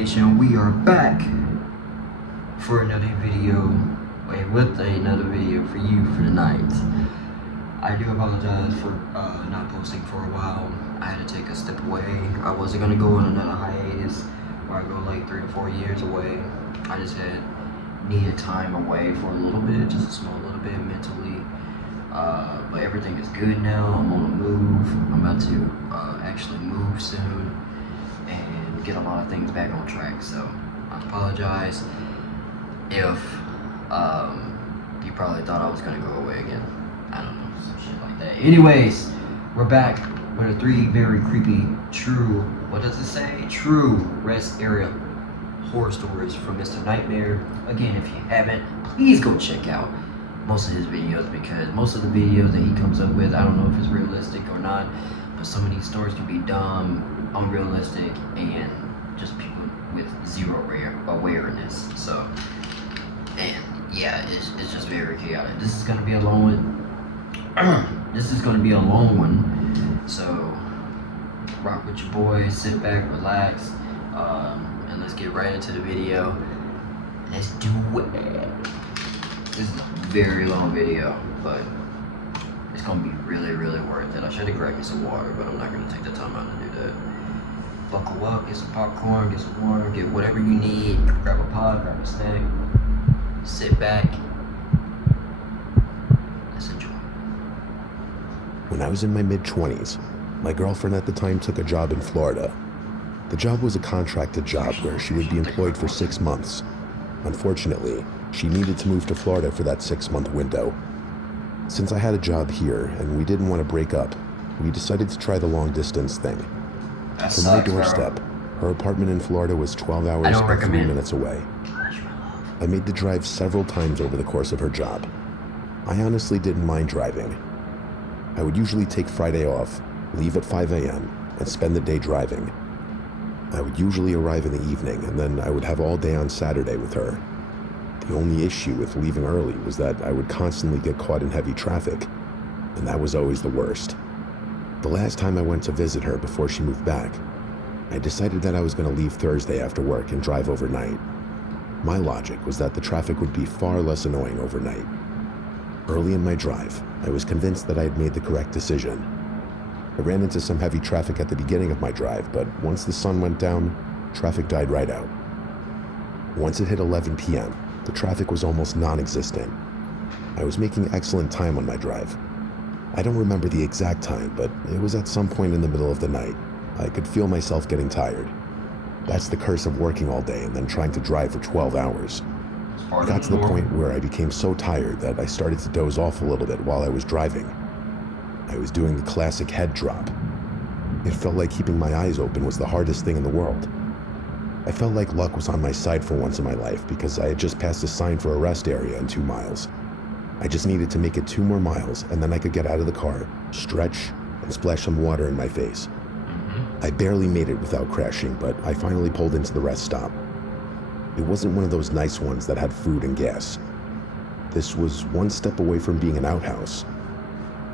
Nation, we are back for another video, with another video for you for tonight. I do apologize for not posting for a while. I had to take a step away. I wasn't gonna go on another hiatus where I go like 3 to 4 years away. I just needed time away for a little bit, just a small little bit mentally. But everything is good now. I'm on the move. I'm about to actually move soon and get a lot of things back on track. So I apologize if you probably thought I was gonna go away again. I don't know, some shit like that. Anyways, we're back with 3 very creepy, true, what does it say? True rest area horror stories from Mr. Nightmare. Again, if you haven't, please go check out most of his videos, because most of the videos that he comes up with, I don't know if it's realistic or not, but some of these stories can be dumb, unrealistic, and just people with zero awareness. So, and yeah, it's just very chaotic. This is gonna be a long one. This is gonna be a long one. So, rock with your boys, sit back, relax, and let's get right into the video. Let's do it. This is a very long video, but it's gonna be really, really worth it. I should have grabbed me some water, but I'm not gonna take the time out to do that. Buckle up, get some popcorn, get some water, get whatever you need. Grab a pod, grab a snack, sit back. Let's enjoy. When I was in my mid-20s, my girlfriend at the time took a job in Florida. The job was a contracted job where she would be employed for 6 months. Unfortunately, she needed to move to Florida for that 6-month window. Since I had a job here and we didn't want to break up, we decided to try the long distance thing. From my doorstep, her apartment in Florida was 12 hours and 3 minutes away. I made the drive several times over the course of her job. I honestly didn't mind driving. I would usually take Friday off, leave at 5 a.m., and spend the day driving. I would usually arrive in the evening, and then I would have all day on Saturday with her. The only issue with leaving early was that I would constantly get caught in heavy traffic, and that was always the worst. The last time I went to visit her before she moved back, I decided that I was going to leave Thursday after work and drive overnight. My logic was that the traffic would be far less annoying overnight. Early in my drive, I was convinced that I had made the correct decision. I ran into some heavy traffic at the beginning of my drive, but once the sun went down, traffic died right out. Once it hit 11 p.m., the traffic was almost non-existent. I was making excellent time on my drive. I don't remember the exact time, but it was at some point in the middle of the night. I could feel myself getting tired. That's the curse of working all day and then trying to drive for 12 hours. I got to the point where I became so tired that I started to doze off a little bit while I was driving. I was doing the classic head drop. It felt like keeping my eyes open was the hardest thing in the world. I felt like luck was on my side for once in my life because I had just passed a sign for a rest area in 2 miles. I just needed to make it 2 more miles and then I could get out of the car, stretch, and splash some water in my face. I barely made it without crashing, but I finally pulled into the rest stop. It wasn't one of those nice ones that had food and gas. This was one step away from being an outhouse.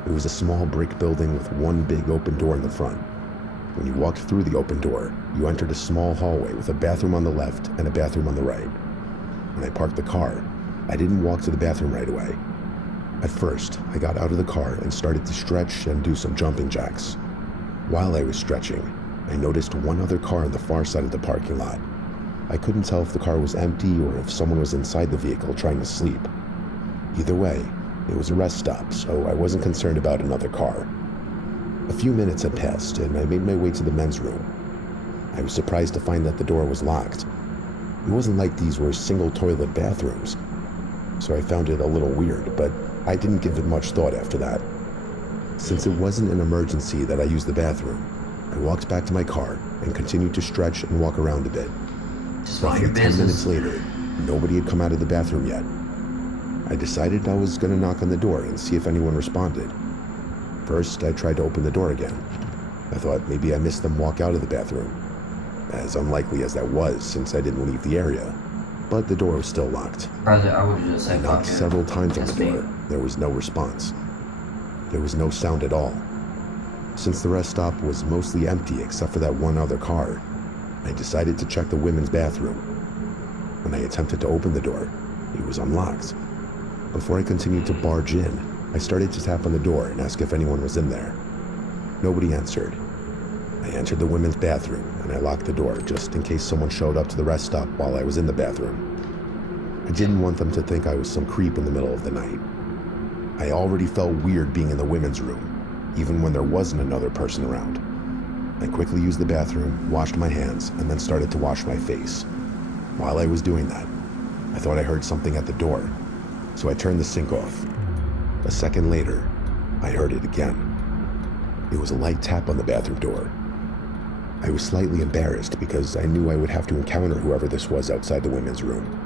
It was a small brick building with one big open door in the front. When you walked through the open door, you entered a small hallway with a bathroom on the left and a bathroom on the right. When I parked the car, I didn't walk to the bathroom right away. At first, I got out of the car and started to stretch and do some jumping jacks. While I was stretching, I noticed one other car on the far side of the parking lot. I couldn't tell if the car was empty or if someone was inside the vehicle trying to sleep. Either way, it was a rest stop, so I wasn't concerned about another car. A few minutes had passed, and I made my way to the men's room. I was surprised to find that the door was locked. It wasn't like these were single toilet bathrooms, so I found it a little weird, but I didn't give it much thought after that. Since it wasn't an emergency that I used the bathroom, I walked back to my car and continued to stretch and walk around a bit. Roughly 10 minutes later, nobody had come out of the bathroom yet. I decided I was going to knock on the door and see if anyone responded. First, I tried to open the door again. I thought maybe I missed them walk out of the bathroom, as unlikely as that was since I didn't leave the area. But the door was still locked. Brother, I would just say I knocked several times on the door. There was no response. There was no sound at all. Since the rest stop was mostly empty except for that one other car, I decided to check the women's bathroom. When I attempted to open the door, it was unlocked. Before I continued to barge in, I started to tap on the door and ask if anyone was in there. Nobody answered. I entered the women's bathroom and I locked the door just in case someone showed up to the rest stop while I was in the bathroom. I didn't want them to think I was some creep in the middle of the night. I already felt weird being in the women's room, even when there wasn't another person around. I quickly used the bathroom, washed my hands, and then started to wash my face. While I was doing that, I thought I heard something at the door, so I turned the sink off. A second later, I heard it again. It was a light tap on the bathroom door. I was slightly embarrassed because I knew I would have to encounter whoever this was outside the women's room.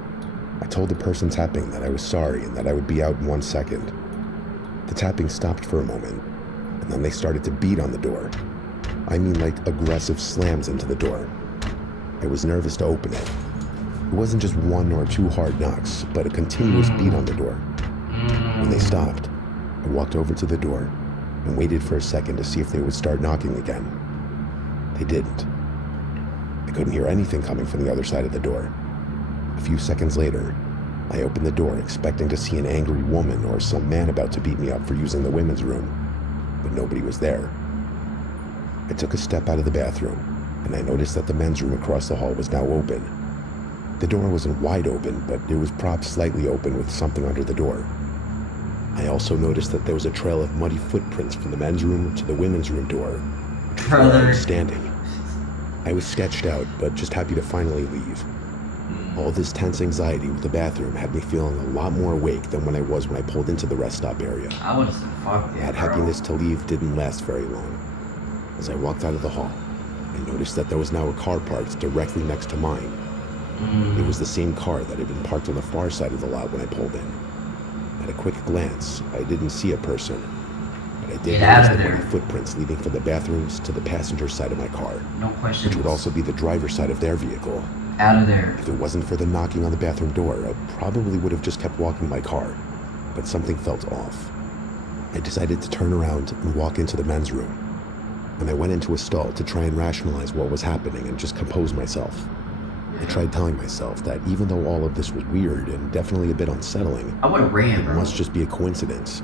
I told the person tapping that I was sorry and that I would be out in 1 second. The tapping stopped for a moment, and then they started to beat on the door. I mean like aggressive slams into the door. I was nervous to open it. It wasn't just 1 or 2 hard knocks, but a continuous beat on the door. When they stopped, I walked over to the door and waited for a second to see if they would start knocking again. They didn't. I couldn't hear anything coming from the other side of the door. A few seconds later, I opened the door expecting to see an angry woman or some man about to beat me up for using the women's room, but nobody was there. I took a step out of the bathroom, and I noticed that the men's room across the hall was now open. The door wasn't wide open, but it was propped slightly open with something under the door. I also noticed that there was a trail of muddy footprints from the men's room to the women's room door, which was where I was standing. I was sketched out, but just happy to finally leave. All this tense anxiety with the bathroom had me feeling a lot more awake than when I pulled into the rest stop area. I would have said fuck yeah, That happiness to leave didn't last very long. As I walked out of the hall, I noticed that there was now a car parked directly next to mine. It was the same car that had been parked on the far side of the lot when I pulled in. At a quick glance, I didn't see a person, but I did notice the muddy footprints leading from the bathrooms to the passenger side of my car, no questions. which would also be the driver's side of their vehicle. Out of there. If it wasn't for the knocking on the bathroom door, I probably would have just kept walking my car, but something felt off. I decided to turn around and walk into the men's room, and I went into a stall to try and rationalize what was happening and just compose myself. I tried telling myself that even though all of this was weird and definitely a bit unsettling, I would have ran, it bro. must just be a coincidence.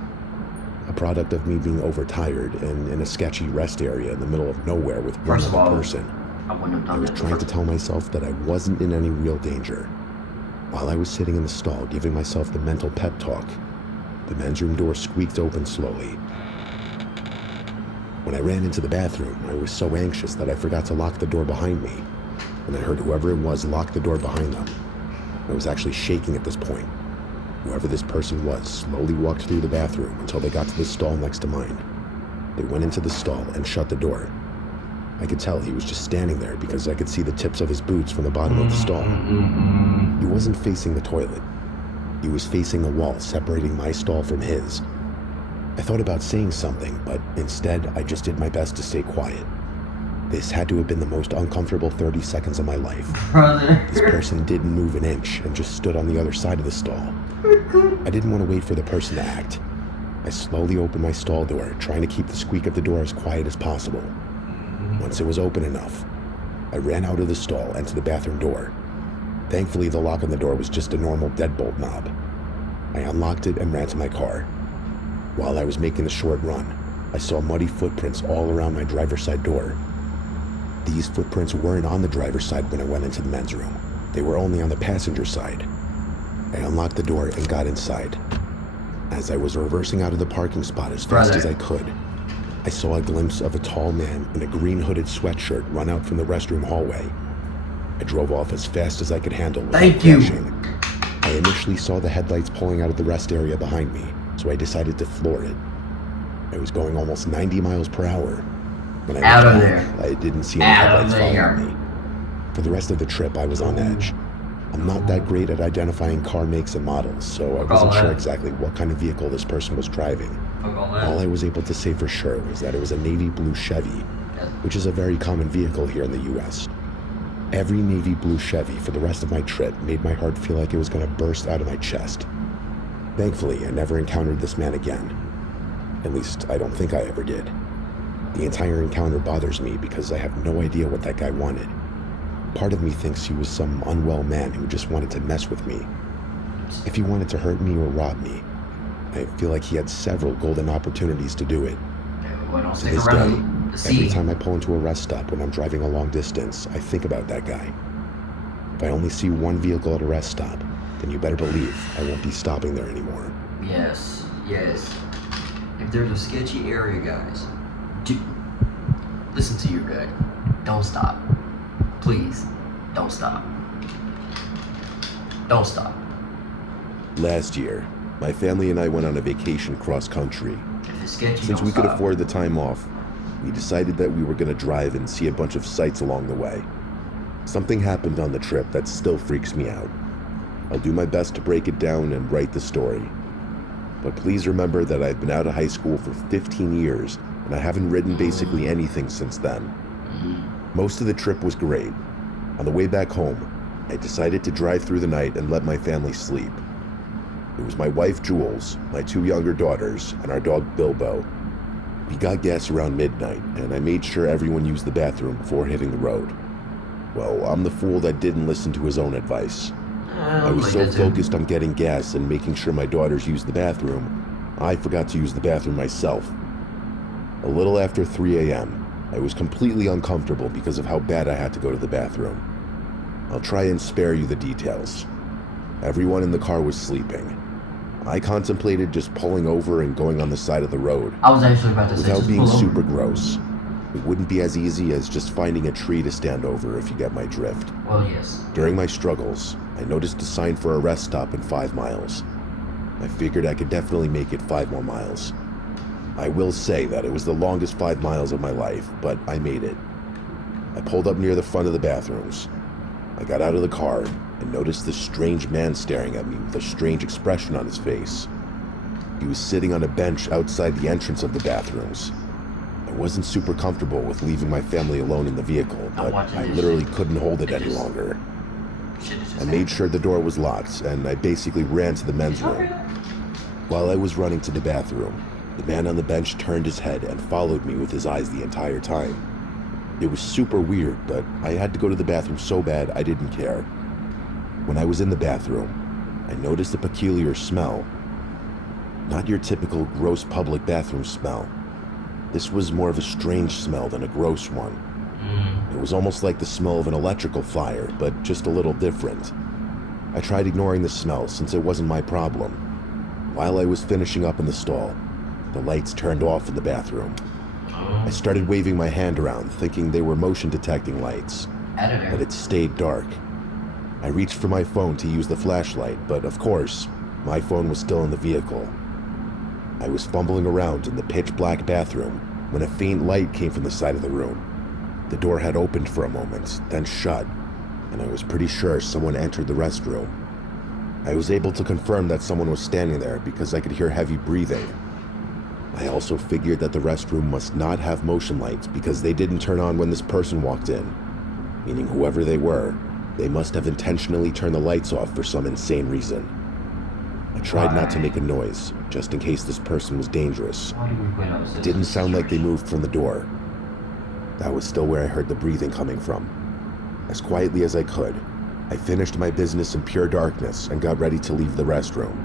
A product of me being overtired and in a sketchy rest area in the middle of nowhere with one First of other all, person. I wouldn't have done I was that. trying to tell myself that I wasn't in any real danger. While I was sitting in the stall giving myself the mental pep talk, the men's room door squeaked open slowly. When I ran into the bathroom, I was so anxious that I forgot to lock the door behind me, and I heard whoever it was lock the door behind them. I was actually shaking at this point. Whoever this person was slowly walked through the bathroom until they got to the stall next to mine. They went into the stall and shut the door. I could tell he was just standing there because I could see the tips of his boots from the bottom of the stall. He wasn't facing the toilet. He was facing a wall separating my stall from his. I thought about saying something, but instead I just did my best to stay quiet. This had to have been the most uncomfortable 30 seconds of my life. Brother. This person didn't move an inch and just stood on the other side of the stall. I didn't want to wait for the person to act. I slowly opened my stall door, trying to keep the squeak of the door as quiet as possible. Once it was open enough, I ran out of the stall and to the bathroom door. Thankfully, the lock on the door was just a normal deadbolt knob. I unlocked it and ran to my car. While I was making the short run, I saw muddy footprints all around my driver's side door. These footprints weren't on the driver's side when I went into the men's room. They were only on the passenger side. I unlocked the door and got inside. As I was reversing out of the parking spot as fast as I could, I saw a glimpse of a tall man in a green hooded sweatshirt run out from the restroom hallway. I drove off as fast as I could handle without crashing. I initially saw the headlights pulling out of the rest area behind me, so I decided to floor it. I was going almost 90 miles per hour. When I looked back, I didn't see any headlights following me. For the rest of the trip, I was on edge. I'm not that great at identifying car makes and models, so I wasn't sure exactly what kind of vehicle this person was driving. All I was able to say for sure was that it was a navy blue Chevy, which is a very common vehicle here in the US. Every navy blue Chevy for the rest of my trip made my heart feel like it was going to burst out of my chest. Thankfully, I never encountered this man again. At least, I don't think I ever did. The entire encounter bothers me because I have no idea what that guy wanted. part of me thinks he was some unwell man who just wanted to mess with me. If he wanted to hurt me or rob me, I feel like he had several golden opportunities to do it. Well, don't To stick this day, around to every see. time I pull into a rest stop when I'm driving a long distance, I think about that guy. If I only see one vehicle at a rest stop, then you better believe I won't be stopping there anymore. Yes, yes. If there's a sketchy area, guys, listen to your gut. Don't stop. Please, don't stop. Don't stop. Last year, my family and I went on a vacation cross-country. If it's sketchy, Since don't we could stop. afford the time off, we decided that we were going to drive and see a bunch of sights along the way. Something happened on the trip that still freaks me out. I'll do my best to break it down and write the story. But please remember that I've been out of high school for 15 years, and I haven't ridden basically anything since then. Most of the trip was great. On the way back home, I decided to drive through the night and let my family sleep. It was my wife Jules, my 2 younger daughters, and our dog Bilbo. We got gas around midnight, and I made sure everyone used the bathroom before hitting the road. Well, I'm the fool that didn't listen to his own advice. I was so focused on getting gas and making sure my daughters used the bathroom, I forgot to use the bathroom myself. A little after 3 a.m., I was completely uncomfortable because of how bad I had to go to the bathroom. I'll try and spare you the details. Everyone in the car was sleeping. I contemplated just pulling over and going on the side of the road. I was actually about to say, Without just being pull over. super gross. It wouldn't be as easy as just finding a tree to stand over, if you get my drift. Well, yes. During my struggles, I noticed a sign for a rest stop in 5 miles. I figured I could definitely make it 5 more miles. I will say that it was the longest 5 miles of my life, but I made it. I pulled up near the front of the bathrooms. I got out of the car and noticed this strange man staring at me with a strange expression on his face. He was sitting on a bench outside the entrance of the bathrooms. I wasn't super comfortable with leaving my family alone in the vehicle, but I literally couldn't hold it any longer. I made sure the door was locked, and I basically ran to the men's room. While I was running to the bathroom, the man on the bench turned his head and followed me with his eyes the entire time. It was super weird, but I had to go to the bathroom so bad I didn't care. When I was in the bathroom, I noticed a peculiar smell. Not your typical gross public bathroom smell. This was more of a strange smell than a gross one. It was almost like the smell of an electrical fire, but just a little different. I tried ignoring the smell since it wasn't my problem. While I was finishing up in the stall, the lights turned off in the bathroom. I started waving my hand around, thinking they were motion detecting lights, but it stayed dark. I reached for my phone to use the flashlight, but of course, my phone was still in the vehicle. I was fumbling around in the pitch black bathroom when a faint light came from the side of the room. The door had opened for a moment, then shut, and I was pretty sure someone entered the restroom. I was able to confirm that someone was standing there because I could hear heavy breathing. I also figured that the restroom must not have motion lights because they didn't turn on when this person walked in, meaning whoever they were, they must have intentionally turned the lights off for some insane reason. I tried not to make a noise, just in case this person was dangerous. It didn't sound like they moved from the door. That was still where I heard the breathing coming from. As quietly as I could, I finished my business in pure darkness and got ready to leave the restroom.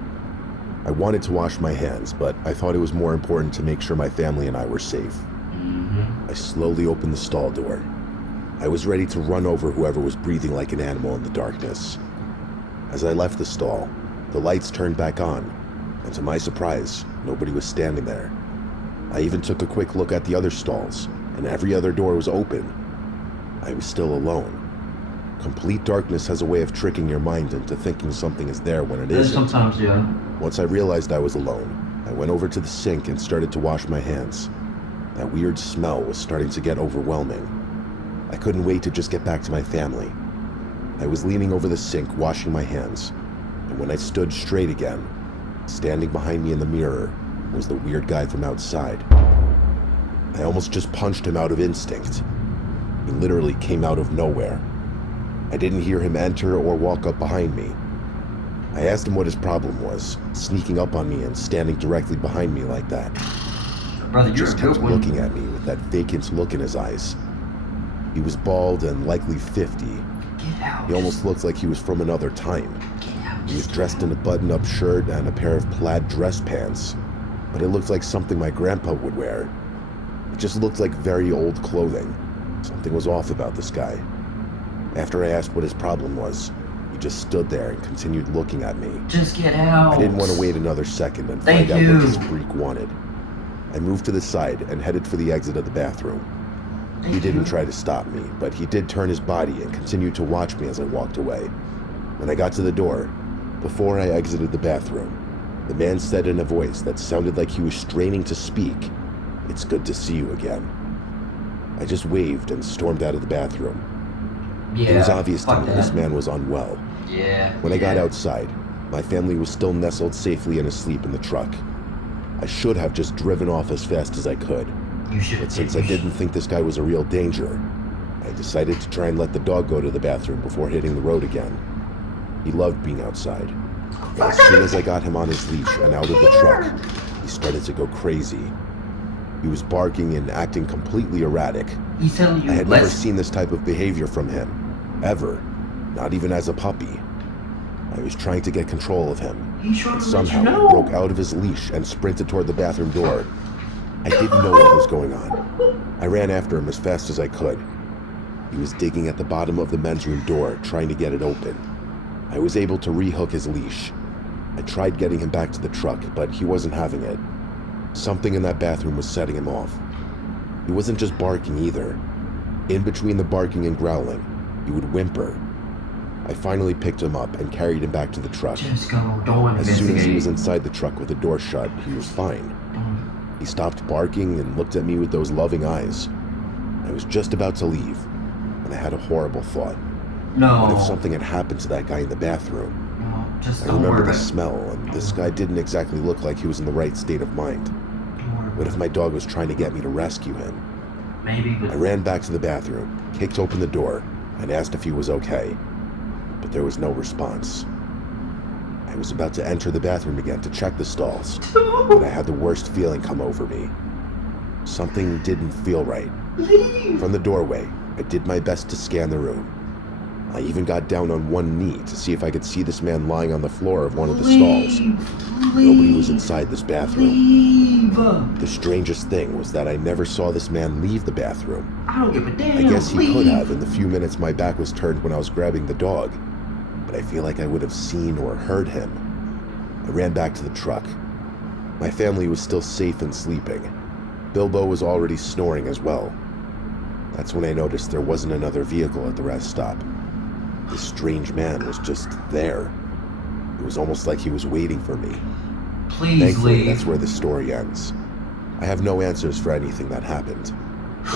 I wanted to wash my hands, but I thought it was more important to make sure my family and I were safe. I slowly opened the stall door. I was ready to run over whoever was breathing like an animal in the darkness. As I left the stall, the lights turned back on, and to my surprise, nobody was standing there. I even took a quick look at the other stalls, and every other door was open. I was still alone. Complete darkness has a way of tricking your mind into thinking something is there when it isn't. Sometimes, yeah. Once I realized I was alone, I went over to the sink and started to wash my hands. That weird smell was starting to get overwhelming. I couldn't wait to just get back to my family. I was leaning over the sink, washing my hands, and when I stood straight again, standing behind me in the mirror was the weird guy from outside. I almost just punched him out of instinct. He literally came out of nowhere. I didn't hear him enter or walk up behind me. I asked him what his problem was, sneaking up on me and standing directly behind me like that. Brother, He you're just a good kept one. looking at me with that vacant look in his eyes. He was bald and likely 50, Get out. He almost looked like he was from another time. Get out. He was dressed in a button-up shirt and a pair of plaid dress pants, but it looked like something my grandpa would wear. It just looked like very old clothing. Something was off about this guy. After I asked what his problem was, he just stood there and continued looking at me. Just get out. I didn't want to wait another second and Thank find out you. what this freak wanted. I moved to the side and headed for the exit of the bathroom. He didn't try to stop me, but he did turn his body and continued to watch me as I walked away. When I got to the door, before I exited the bathroom, the man said in a voice that sounded like he was straining to speak, "It's good to see you again." I just waved and stormed out of the bathroom. Yeah, It was obvious to fuck me that. this man was unwell. Yeah. When I got outside, my family was still nestled safely and asleep in the truck. I should have just driven off as fast as I could, You should. but since I didn't think this guy was a real danger, I decided to try and let the dog go to the bathroom before hitting the road again. He loved being outside. But as soon as I got him on his leash and out of the truck, he started to go crazy. He was barking and acting completely erratic. He's telling you. I had never seen this type of behavior from him, ever, not even as a puppy. I was trying to get control of him, He's trying but to let you somehow know. he broke out of his leash and sprinted toward the bathroom door. I didn't know what was going on. I ran after him as fast as I could. He was digging at the bottom of the men's room door, trying to get it open. I was able to rehook his leash. I tried getting him back to the truck, but he wasn't having it. Something in that bathroom was setting him off. He wasn't just barking either. In between the barking and growling, he would whimper. I finally picked him up and carried him back to the truck. Just go. Don't As soon as he was investigate. inside the truck with the door shut, he was fine. Don't. He stopped barking and looked at me with those loving eyes. I was just about to leave when I had a horrible thought. No. What if something had happened to that guy in the bathroom? No. Just I don't worry remember the about it. smell, and this guy didn't exactly look like he was in the right state of mind. Don't worry What about if my dog was trying to get me to rescue him? it. Maybe, but I ran back to the bathroom, kicked open the door, and asked if he was okay. But there was no response. I was about to enter the bathroom again to check the stalls, but I had the worst feeling come over me. Something didn't feel right. leave. From the doorway, I did my best to scan the room. I even got down on one knee to see if I could see this man lying on the floor of one of the stalls. Nobody was inside this bathroom. Leave. The strangest thing was that I never saw this man leave the bathroom. I don't give a damn. I guess he leave. could have in the few minutes my back was turned when I was grabbing the dog, but I feel like I would have seen or heard him. I ran back to the truck. My family was still safe and sleeping. Bilbo was already snoring as well. That's when I noticed there wasn't another vehicle at the rest stop. This strange man was just there. It was almost like he was waiting for me. Please Thankfully, leave. that's where the story ends. I have no answers for anything that happened.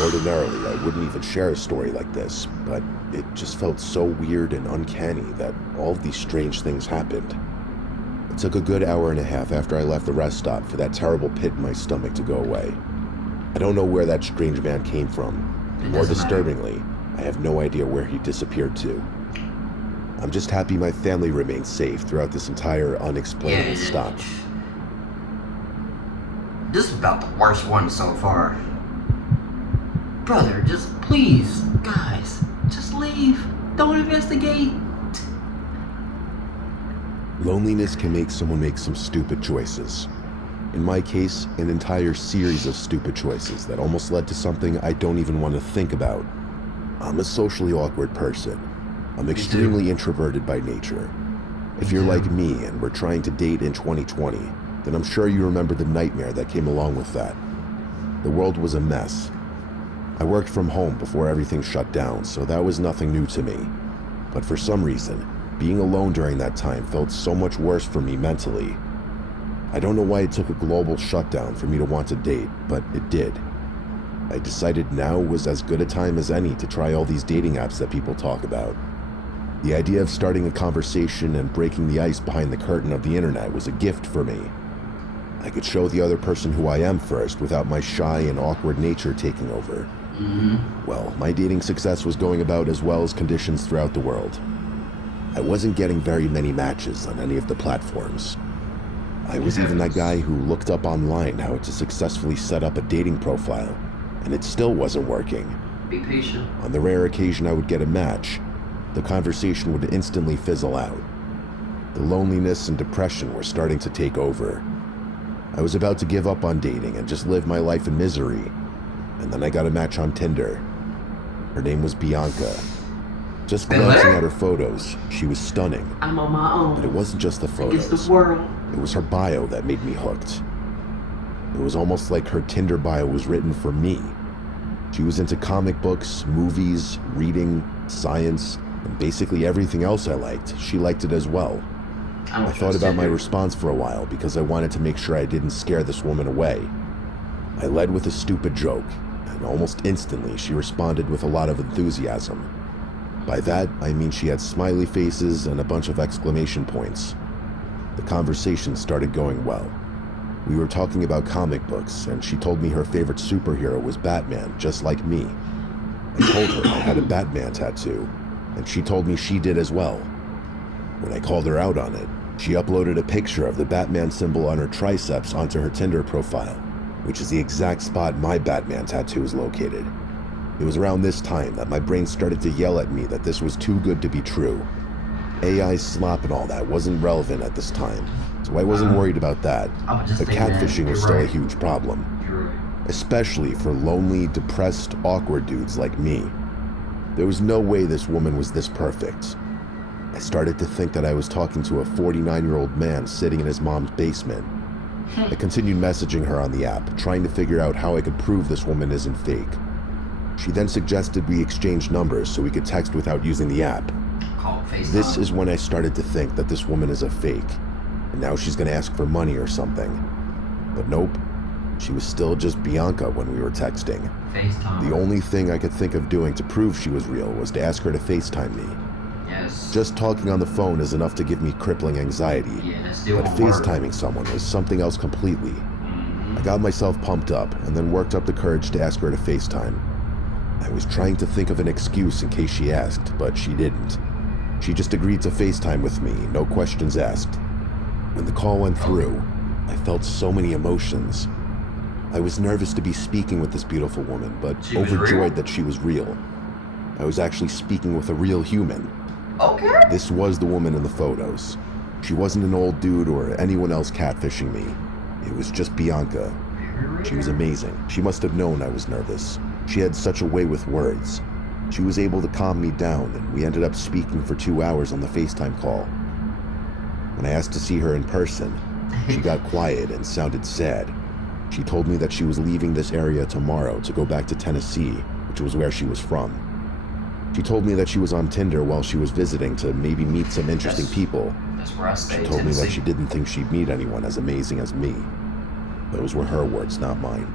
Ordinarily, I wouldn't even share a story like this, but it just felt so weird and uncanny that all of these strange things happened. It took a good hour and a half after I left the rest stop for that terrible pit in my stomach to go away. I don't know where that strange man came from. It More doesn't matter. disturbingly, I have no idea where he disappeared to. I'm just happy my family remained safe throughout this entire unexplainable stop. This is about the worst one so far. Brother, just please, guys, just leave. Don't investigate. Loneliness can make someone make some stupid choices. In my case, an entire series of stupid choices that almost led to something I don't even want to think about. I'm a socially awkward person. I'm extremely introverted by nature. If you're like me and we're trying to date in 2020, then I'm sure you remember the nightmare that came along with that. The world was a mess. I worked from home before everything shut down, so that was nothing new to me. But for some reason, being alone during that time felt so much worse for me mentally. I don't know why it took a global shutdown for me to want to date, but it did. I decided now was as good a time as any to try all these dating apps that people talk about. The idea of starting a conversation and breaking the ice behind the curtain of the internet was a gift for me. I could show the other person who I am first without my shy and awkward nature taking over. Well, my dating success was going about as well as conditions throughout the world. I wasn't getting very many matches on any of the platforms. I was even that guy who looked up online how to successfully set up a dating profile, and it still wasn't working. Be patient. On the rare occasion I would get a match, the conversation would instantly fizzle out. The loneliness and depression were starting to take over. I was about to give up on dating and just live my life in misery, and then I got a match on Tinder. Her name was Bianca. Just glancing at her photos, she was stunning. I'm on my own. But it wasn't just the photos. Against the world. It was her bio that made me hooked. It was almost like her Tinder bio was written for me. She was into comic books, movies, reading, science, and basically everything else I liked. She liked it as well. I thought about my response for a while because I wanted to make sure I didn't scare this woman away. I led with a stupid joke, and almost instantly she responded with a lot of enthusiasm. By that, I mean she had smiley faces and a bunch of exclamation points. The conversation started going well. We were talking about comic books, and she told me her favorite superhero was Batman, just like me. I told her I had a Batman tattoo, and she told me she did as well. When I called her out on it, she uploaded a picture of the Batman symbol on her triceps onto her Tinder profile, which is the exact spot my Batman tattoo is located. It was around this time that my brain started to yell at me that this was too good to be true. AI slop and all that wasn't relevant at this time, so I wasn't worried about that. But catfishing was still a huge problem, especially for lonely, depressed, awkward dudes like me. There was no way this woman was this perfect. I started to think that I was talking to a 49-year-old man sitting in his mom's basement. I continued messaging her on the app, trying to figure out how I could prove this woman isn't fake. She then suggested we exchange numbers so we could text without using the app. This is when I started to think that this woman is a fake, and now she's gonna ask for money or something. But nope, she was still just Bianca when we were texting. FaceTime. The only thing I could think of doing to prove she was real was to ask her to FaceTime me. Yes. Just talking on the phone is enough to give me crippling anxiety, Yeah, that still but won't work. FaceTiming someone was something else completely. I got myself pumped up and then worked up the courage to ask her to FaceTime. I was trying to think of an excuse in case she asked, but she didn't. She just agreed to FaceTime with me, no questions asked. When the call went through, I felt so many emotions. I was nervous to be speaking with this beautiful woman, but She was overjoyed real? that she was real. I was actually speaking with a real human. Okay. This was the woman in the photos. She wasn't an old dude or anyone else catfishing me. It was just Bianca. She was amazing. She must have known I was nervous. She had such a way with words. She was able to calm me down, and we ended up speaking for 2 hours on the FaceTime call. When I asked to see her in person, she got quiet and sounded sad. She told me that she was leaving this area tomorrow to go back to Tennessee, which was where she was from. She told me that she was on Tinder while she was visiting to maybe meet some interesting people. That's where I stay. She told me that Tennessee. she didn't think she'd meet anyone as amazing as me. Those were her words, not mine.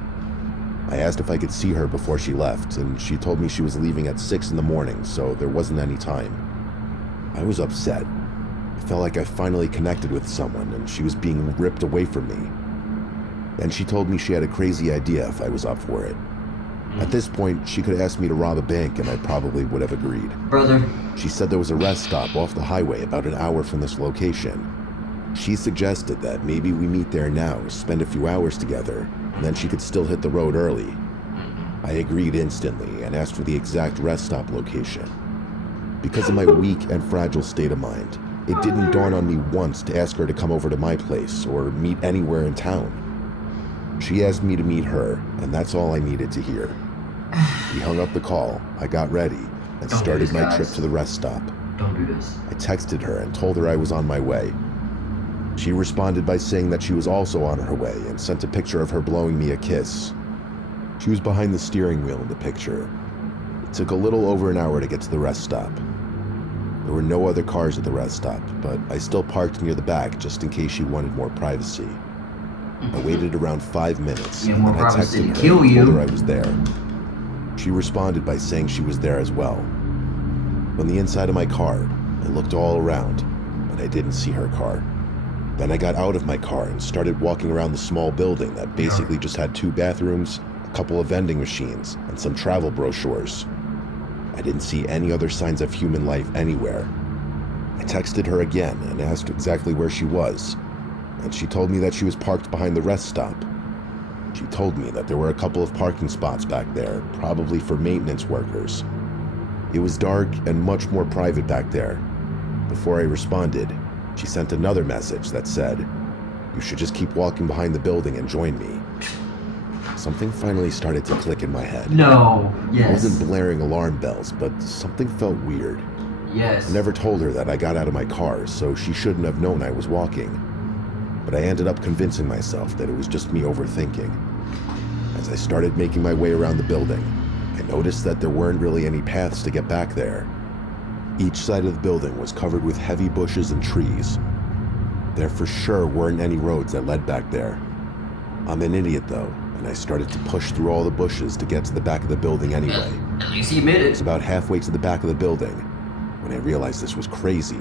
I asked if I could see her before she left, and she told me she was leaving at 6 in the morning, so there wasn't any time. I was upset. I felt like I finally connected with someone, and she was being ripped away from me. Then she told me she had a crazy idea if I was up for it. At this point, she could have asked me to rob a bank, and I probably would have agreed. Brother. She said there was a rest stop off the highway about an hour from this location. She suggested that maybe we meet there now, spend a few hours together, and then she could still hit the road early. I agreed instantly and asked for the exact rest stop location. Because of my weak and fragile state of mind, it didn't dawn on me once to ask her to come over to my place or meet anywhere in town. She asked me to meet her, and that's all I needed to hear. We hung up the call, I got ready, and Don't do started this, my guys. trip to the rest stop. Don't do this. I texted her and told her I was on my way. She responded by saying that she was also on her way and sent a picture of her blowing me a kiss. She was behind the steering wheel in the picture. It took a little over an hour to get to the rest stop. There were no other cars at the rest stop, but I still parked near the back just in case she wanted more privacy. I waited around 5 minutes, Yeah, and more then I privacy texted to her kill and told you. her I was there. She responded by saying she was there as well. On the inside of my car, I looked all around, but I didn't see her car. Then I got out of my car and started walking around the small building that basically just had 2 bathrooms, a couple of vending machines, and some travel brochures. I didn't see any other signs of human life anywhere. I texted her again and asked exactly where she was, and she told me that she was parked behind the rest stop. She told me that there were a couple of parking spots back there, probably for maintenance workers. It was dark and much more private back there. Before I responded, she sent another message that said, "You should just keep walking behind the building and join me." Something finally started to click in my head. No. I Yes. wasn't blaring alarm bells, but something felt weird. Yes. I never told her that I got out of my car, so she shouldn't have known I was walking. But I ended up convincing myself that it was just me overthinking. As I started making my way around the building, I noticed that there weren't really any paths to get back there. Each side of the building was covered with heavy bushes and trees. There for sure weren't any roads that led back there. I'm an idiot though, and I started to push through all the bushes to get to the back of the building anyway. At least he admitted. It was about halfway to the back of the building when I realized this was crazy.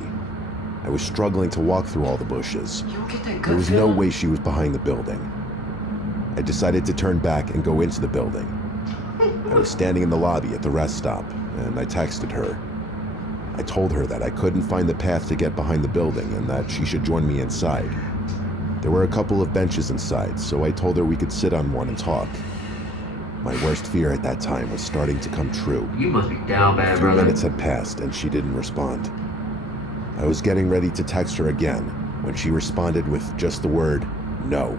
I was struggling to walk through all the bushes. You don't get that There gut was no feeling? way she was behind the building. I decided to turn back and go into the building. I was standing in the lobby at the rest stop, and I texted her. I told her that I couldn't find the path to get behind the building and that she should join me inside. There were a couple of benches inside, so I told her we could sit on one and talk. My worst fear at that time was starting to come true. You must be down bad, 3 brother. minutes had passed and she didn't respond. I was getting ready to text her again when she responded with just the word, "No."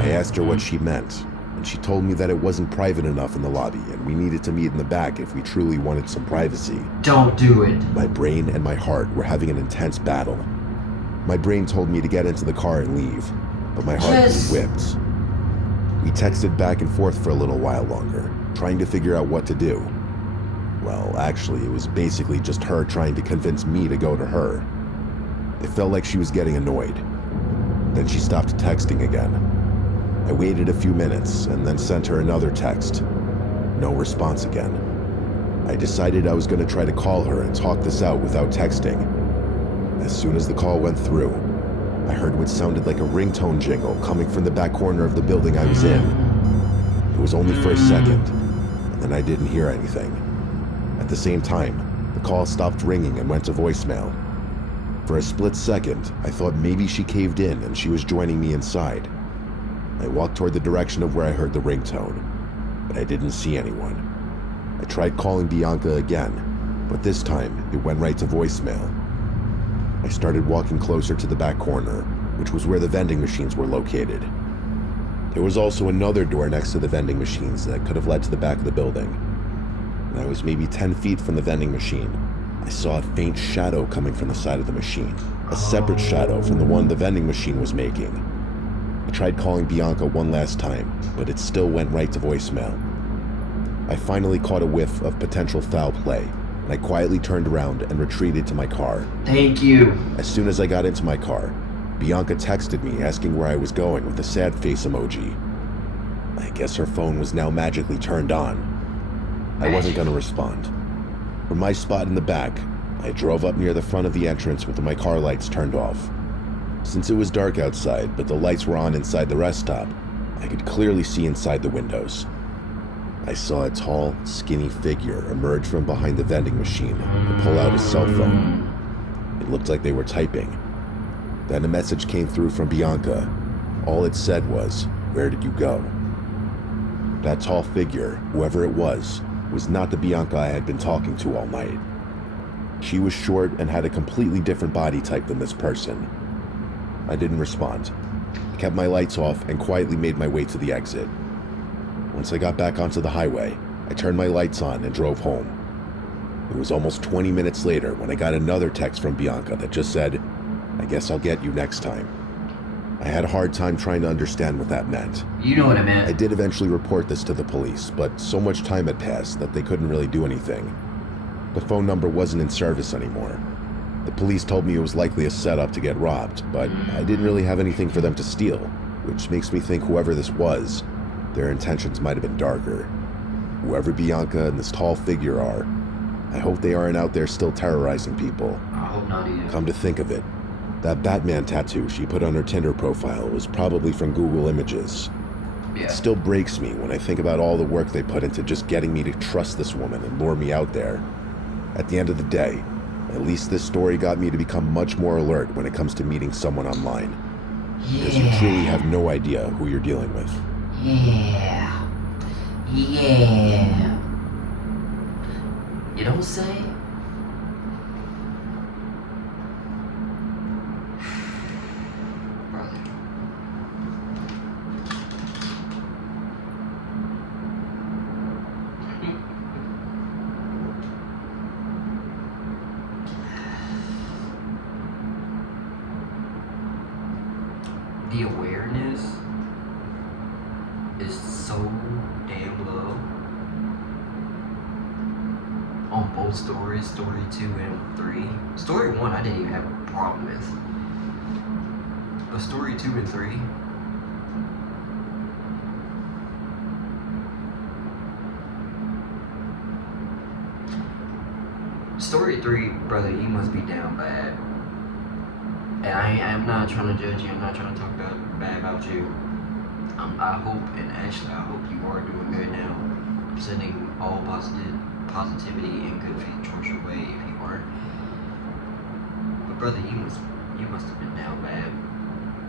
I asked her what she meant, and she told me that it wasn't private enough in the lobby and we needed to meet in the back if we truly wanted some privacy. Don't do it. My brain and my heart were having an intense battle. My brain told me to get into the car and leave, but my heart Yes. was whipped. We texted back and forth for a little while longer, trying to figure out what to do. Well, actually, it was basically just her trying to convince me to go to her. It felt like she was getting annoyed. Then she stopped texting again. I waited a few minutes and then sent her another text. No response again. I decided I was going to try to call her and talk this out without texting. As soon as the call went through, I heard what sounded like a ringtone jingle coming from the back corner of the building I was in. It was only for a second, and then I didn't hear anything. At the same time, the call stopped ringing and went to voicemail. For a split second, I thought maybe she caved in and she was joining me inside. I walked toward the direction of where I heard the ringtone, but I didn't see anyone. I tried calling Bianca again, but this time it went right to voicemail. I started walking closer to the back corner, which was where the vending machines were located. There was also another door next to the vending machines that could have led to the back of the building. When I was maybe 10 feet from the vending machine, I saw a faint shadow coming from the side of the machine, a separate shadow from the one the vending machine was making. I tried calling Bianca one last time, but it still went right to voicemail. I finally caught a whiff of potential foul play, and I quietly turned around and retreated to my car. Thank you. As soon as I got into my car, Bianca texted me asking where I was going with a sad face emoji. I guess her phone was now magically turned on. I wasn't going to respond. From my spot in the back, I drove up near the front of the entrance with my car lights turned off. Since it was dark outside, but the lights were on inside the rest stop, I could clearly see inside the windows. I saw a tall, skinny figure emerge from behind the vending machine and pull out his cell phone. It looked like they were typing. Then a message came through from Bianca. All it said was, "Where did you go?" That tall figure, whoever it was not the Bianca I had been talking to all night. She was short and had a completely different body type than this person. I didn't respond. I kept my lights off and quietly made my way to the exit. Once I got back onto the highway, I turned my lights on and drove home. It was almost 20 minutes later when I got another text from Bianca that just said, "I guess I'll get you next time." I had a hard time trying to understand what that meant. You know what I meant. I did eventually report this to the police, but so much time had passed that they couldn't really do anything. The phone number wasn't in service anymore. The police told me it was likely a setup to get robbed, but I didn't really have anything for them to steal, which makes me think whoever this was, their intentions might have been darker. Whoever Bianca and this tall figure are, I hope they aren't out there still terrorizing people. I hope not either. Come to think of it, that Batman tattoo she put on her Tinder profile was probably from Google Images. Yeah. It still breaks me when I think about all the work they put into just getting me to trust this woman and lure me out there. At the end of the day, at least this story got me to become much more alert when it comes to meeting someone online. Because you truly have no idea who you're dealing with. Yeah. Yeah. You don't say? Brother. The awareness is so damn low on both stories, story 2 and 3. Story 1 I didn't even have a problem with. But story 2 and 3, story 3, brother, you must be down bad. And I'm not trying to judge you, I'm not trying to talk bad about you. I hope, and actually I hope you are doing good now. I'm sending all positivity and good faith towards your way if you aren't. But brother, you must have been down bad.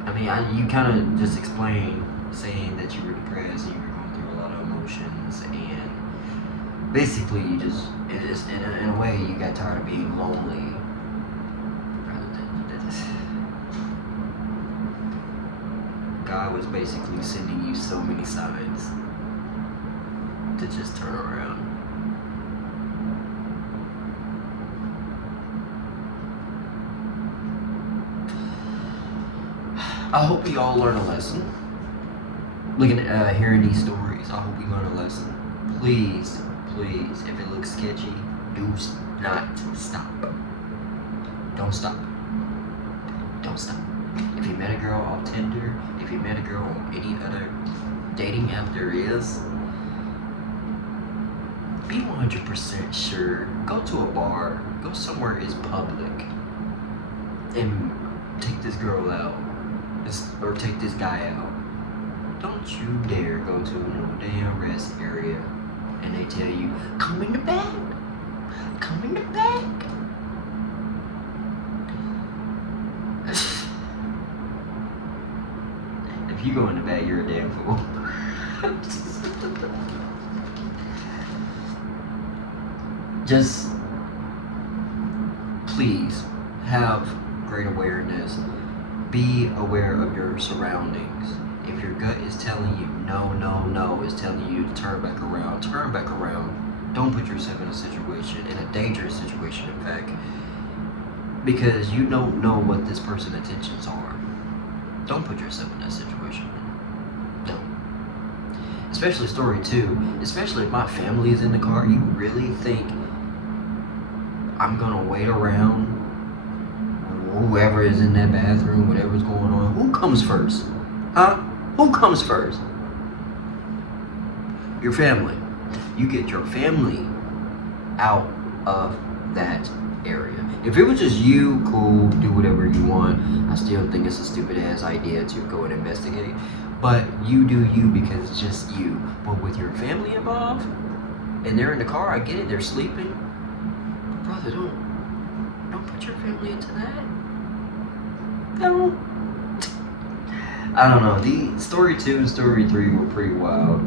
I mean, you kind of just explained saying that you were depressed and you were going through a lot of emotions, and basically you just in a way you got tired of being lonely. God was basically sending you so many signs to just turn around. I hope we all learn a lesson. Looking at hearing these stories, I hope we learn a lesson. Please, please, if it looks sketchy, do not stop. Don't stop. Don't stop. If you met a girl on Tinder, if you met a girl on any other dating app there is, be 100% sure. Go to a bar, go somewhere is public, and take this girl out, or take this guy out. Don't you dare go to no damn rest area and they tell you, come in the back, come in the back. If you go in the back, you're a damn fool. Just please have great awareness. Be aware of your surroundings. If your gut is telling you no, no, no, is telling you to turn back around, turn back around. Don't put yourself in a situation, in a dangerous situation, in fact, because you don't know what this person's intentions are. Don't put yourself in that situation. Don't. Especially story 2, especially if my family is in the car, you really think I'm gonna wait around whoever is in that bathroom, whatever's going on? Who comes first? Huh? Who comes first? Your family. You get your family out of that area. If it was just you, cool, do whatever you want. I still think it's a stupid ass idea to go and investigate. But you do you because it's just you. But with your family involved, and they're in the car, I get it, they're sleeping. Brother, don't put your family into that. No. I don't know. The story 2 and story 3 were pretty wild.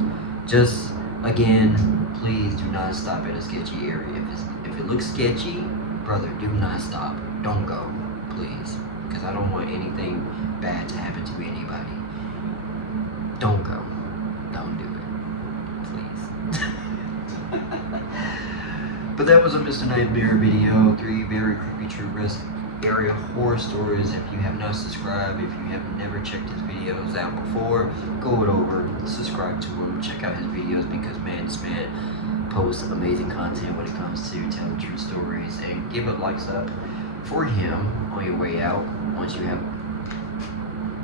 Just again, please do not stop at a sketchy area. If it looks sketchy, brother, do not stop. Don't go, please, because I don't want anything bad to happen to anybody. Don't go. Don't do it, please. But that was a Mr. Nightmare video. 3 very creepy true risk area horror stories. If you have not subscribed, if you have never checked his videos out before, go over, subscribe to him, check out his videos, because man, this man posts amazing content when it comes to telling true stories. And give a likes up for him on your way out once you have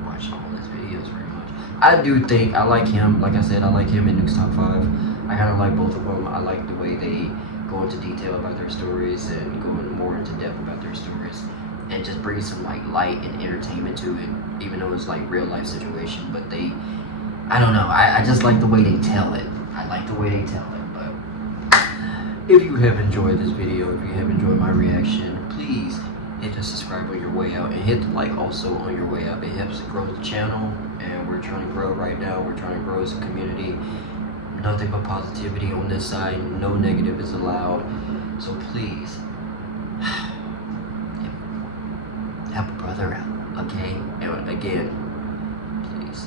watched all his videos pretty much. I do think I like him. Like I said, I like him in Nuke's Top 5. I kind of like both of them. I like the way they go into detail about their stories and go more into depth about their stories, and just bring some like light and entertainment to it, even though it's like real life situation. But I don't know, I just like the way they tell it. I like the way they tell it. But if you have enjoyed this video, if you have enjoyed my reaction, please hit the subscribe on your way out and hit the like also on your way up. It helps to grow the channel, and we're trying to grow right now. We're trying to grow as a community. Nothing but positivity on this side. No negative is allowed. So again, please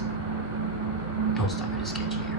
don't stop at a sketchy